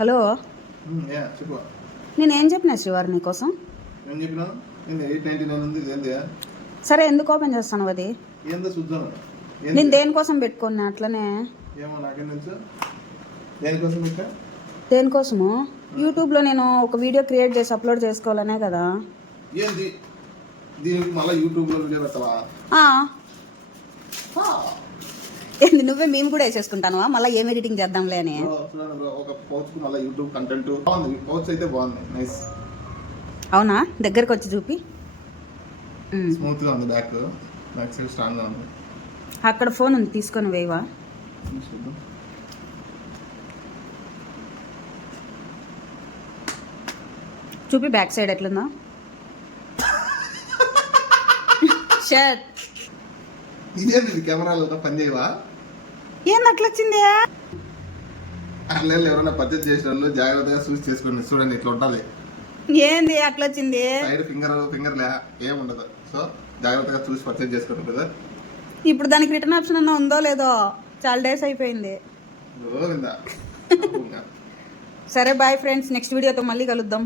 Hello, చెప్పు. నేనేం చెప్పినా శ్రీవారు నీకోసం? ఏం చెప్పినా? 899 ఉంది. ఏంది? సరే, ఎందుకు ఓపెన్ చేస్తాను అది? ఏందో చూద్దాం. నేను దేనికోసం పెట్టుకున్నా అట్లనే? ఏమో నాకేం తెలుసు. దేనికోసం పెట్టా? దేనికోసము? యూట్యూబ్లో నేను ఒక వీడియో క్రియేట్ చేసి అప్లోడ్ చేసుకోవాలనే కదా. ఏంది దీనికి మళ్ళీ యూట్యూబ్లో వీడియో పెట్టవా? ఏంది, నువ్వే మేము కూడా వేసేసుకుంటాను మళ్ళీ ఏం ఎడిటింగ్ చేద్దాంలే అని? ఒక పౌచ్ మళ్ళీ యూట్యూబ్ కంటెంట్ బాగుంది. పౌచ్ అయితే బాగుంది, నైస్. అవునా? దగ్గరకు వచ్చి చూపి. స్మూత్ గా ఉంది. బ్యాక్ సైడ్ స్ట్రాంగ్ గా ఉంది. అక్కడ ఫోన్ ఉంది, తీసుకొని వేయవా? చూద్దాం. చూపి బ్యాక్ సైడ్ ఎట్లుందో. షర్ట్ ఇదేంది కెమెరాలో పని చేయవా? ఏంది అట్లా వచ్చింది? అట్లా ఎవరైనా పర్చేజ్ చేసిన వాళ్ళు జాగ్రత్తగా చూసి చేసుకోండి. చూడండి, ఇట్లా ఉండాలి. ఏంది అట్లా వచ్చింది? సైడ్ ఫింగర్ లే ఏం ఉండదు. సో జాగ్రత్తగా చూసి పర్చేజ్ చేసుకోండి కదా. ఇప్పుడు దానికి రిటర్న్ ఆప్షన్ అన్నా ఉందో లేదో? చాలా డేస్ అయిపోయింది. గోవిందా. సరే, బాయ్ ఫ్రెండ్స్, నెక్స్ట్ వీడియోతో మళ్ళీ కలుద్దాం.